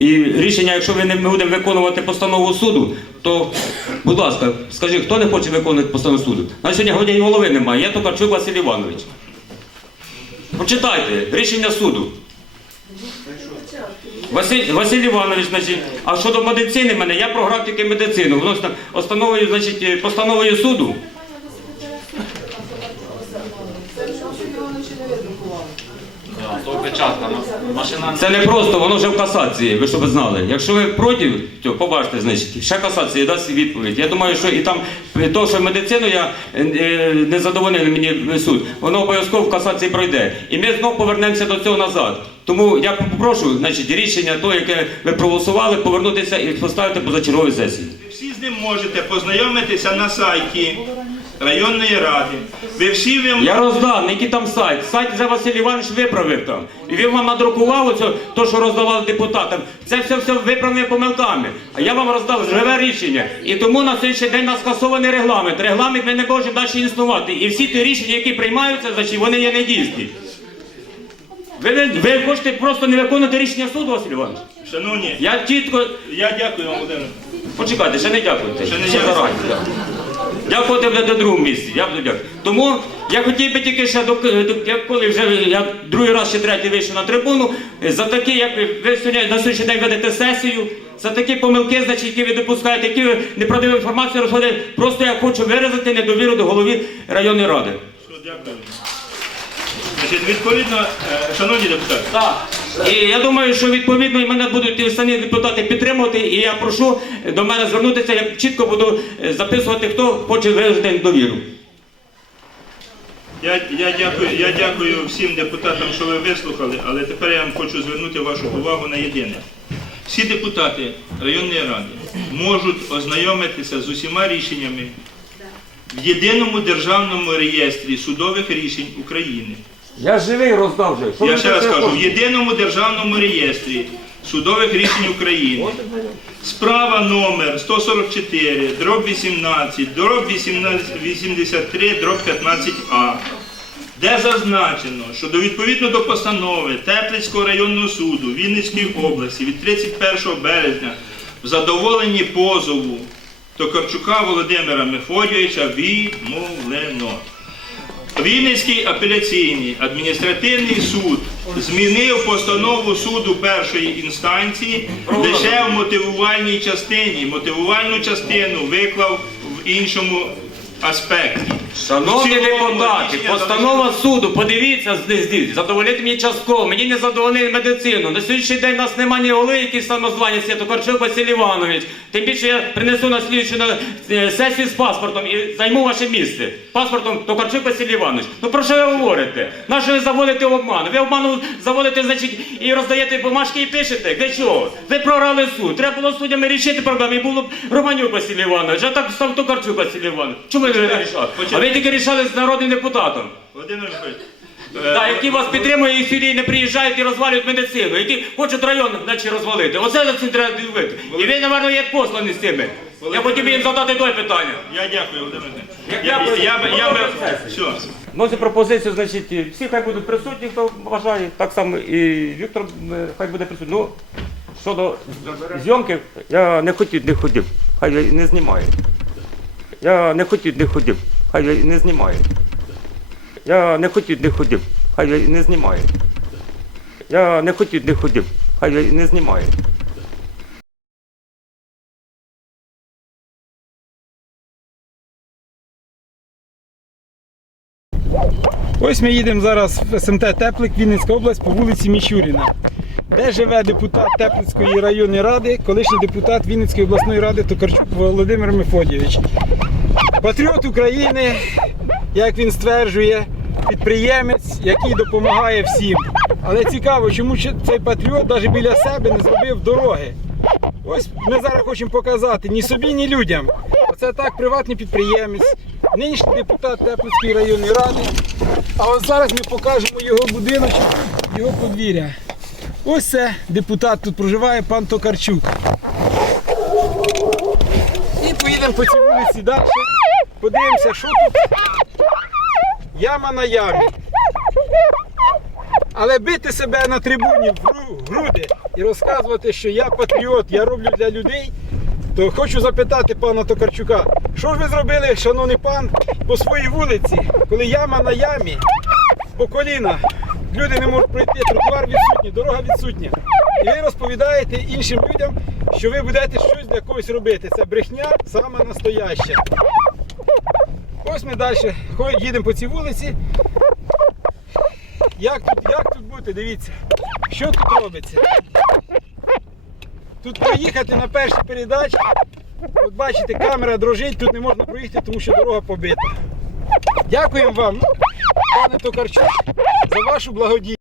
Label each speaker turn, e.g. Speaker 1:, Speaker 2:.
Speaker 1: І рішення, якщо ви не будемо виконувати постанову суду, то, будь ласка, скажіть, хто не хоче виконувати постанову суду? На сьогодні годині голови немає, я Токарчук Василь Іванович. Почитайте рішення суду. Василь, Василь Іванович, значить, а щодо медицини мене, я про графіки медицини. Воно значить, е, постановою суду.
Speaker 2: То машина
Speaker 1: Це не просто, воно вже в касації, ви щоб знали. Якщо ви проти, то побачите, значить, ще касація дасть відповідь. Я думаю, що і там то, що медицину я е, е, не задоволений мені суд, воно обов'язково в касації пройде. І ми знову повернемося до цього назад. Тому я попрошу, значить, рішення, то, яке ви проголосували, повернутися і поставити позачергові сесії.
Speaker 3: Ви всі з ним можете познайомитися на сайті районної ради. Ви всі ви
Speaker 1: Я роздав, який там сайт. Сайт вже Василь Іванович виправив там. І він вам надрукував оце, то, що роздавав депутатам. Це все все виправлено помилками. А я вам роздав живе рішення. І тому на сьогоднішній день у нас скасований регламент. Регламент ми не можемо далі існувати. І всі ті рішення, які приймаються, значить, вони є недійсні. Ви, ви, ви хочете просто не виконувати рішення суду, Василь Іванович?
Speaker 3: шановні,
Speaker 1: Я чітко.
Speaker 3: я дякую вам, Володимир.
Speaker 1: Почекайте, ще не дякуйте.
Speaker 3: Ще не дякую.
Speaker 1: Дякувати буде до другому місці. Я буду дякувати. Тому я хотів би тільки ще до, до як коли вже я другий раз чи третій вийшов на трибуну, за такі, як ви, сьогодні на сьогоднішній день ведете сесію, за такі помилки, значить, які ви допускаєте, які ви неправдиву інформацію розходите, просто я хочу виразити недовіру до голови районної ради.
Speaker 3: Дякую. Значить, відповідно, е, шановні депутати,
Speaker 1: Так. І я думаю, що відповідно і мене будуть і самі депутати підтримувати, і я прошу до мене звернутися, я чітко буду е, записувати, хто хоче виразити довіру.
Speaker 3: я, я, дякую, я дякую всім депутатам, що ви вислухали, але тепер я вам хочу звернути вашу увагу на єдине. Всі депутати районної ради можуть ознайомитися з усіма рішеннями в єдиному державному реєстрі судових рішень України.
Speaker 1: Я живий роздав вже.
Speaker 3: Я ще раз кажу, в єдиному державному реєстрі судових рішень України. Справа номер 144, дроб 18, дроб 18 83, дроб 15А, де зазначено, що до відповідно до постанови Теплицького районного суду Вінницької області від 31 березня в задоволенні позову Токарчука Володимира Мефодійовича відмовлено. Вінницький апеляційний адміністративний суд змінив постанову суду першої інстанції лише в мотивувальній частині. Мотивувальну частину виклав в іншому аспекті.
Speaker 1: Шановні депутати, постанова суду, подивіться здесь, задовольнити мені частково, мені не задовольнили медицину. На сьогоднішній день у нас немає ні голови, який самозванець, я Токарчук Василь Іванович. Тим більше я принесу на слідчу е, сесію з паспортом і займу ваше місце. Паспортом Токарчук Василь Іванович. Ну про що ви говорите? На що ви заводите в обман? Ви обману заводите, значить, і роздаєте бумажки і пишете. Для чого? Ви програли суд. Треба було суддями рішити проблеми. І було б Романюк Василь Іванович, а так став Токарчук Василь Іванович. Чому ви не рішали? Ви тільки рішали з народним депутатом.
Speaker 3: Володимир Михайлович,
Speaker 1: Да, які вас підтримують і сюди не приїжджають і розвалюють медицину, які хочуть район значить, розвалити. Оце за цим треба дивити. І ви, напевно, як послані з цими. Я хотів би їм задати той питання.
Speaker 3: я дякую, Володимир.
Speaker 1: Я-
Speaker 3: би- я, би- все.
Speaker 1: Вноsi пропозицію, значить, всі хай будуть присутні, хто бажає. Так само і Віктор е, хай буде присутній. Ну, щодо зйомки, я не хотів, не ходив. Хай не знімає. Я не хотів, не ходив. Хай не знімає. Я не хотів, не ходив. Хай не знімає. Я не хотів, не ходив. Хай не знімає.
Speaker 4: Ось ми їдемо зараз в СМТ Теплик, Вінницька область по вулиці Мічуріна, де живе депутат Теплицької районної ради, колишній депутат Вінницької обласної ради Токарчук Володимир Мефодійович. Патріот України, як він стверджує, підприємець, який допомагає всім. Але цікаво, чому цей патріот навіть біля себе не зробив дороги. Ось ми зараз хочемо показати ні собі, ні людям. Оце так приватний підприємець, нинішній депутат Теплицької районної ради. А от зараз ми покажемо його будиночок, його подвір'я. Ось це депутат тут проживає, пан Токарчук. І поїдемо по цій вулиці далі. Подивимося, що тут. Яма на ямі. Але бити себе на трибуні в груди і розказувати, що я патріот, я роблю для людей, то хочу запитати пана Токарчука, що ж ви зробили, шановний пан, по своїй вулиці, коли яма на ямі, по коліна, люди не можуть пройти, тротуар відсутній, дорога відсутня. І ви розповідаєте іншим людям, що ви будете щось для когось робити. Це брехня саме настояща. Ось ми далі їдемо по цій вулиці. Як тут, як тут бути? Дивіться, що тут робиться. Тут проїхати на першій передачі. От бачите, камера дрожить, тут не можна проїхати, тому що дорога побита. Дякуємо вам, пане Токарчук, за вашу благодійність.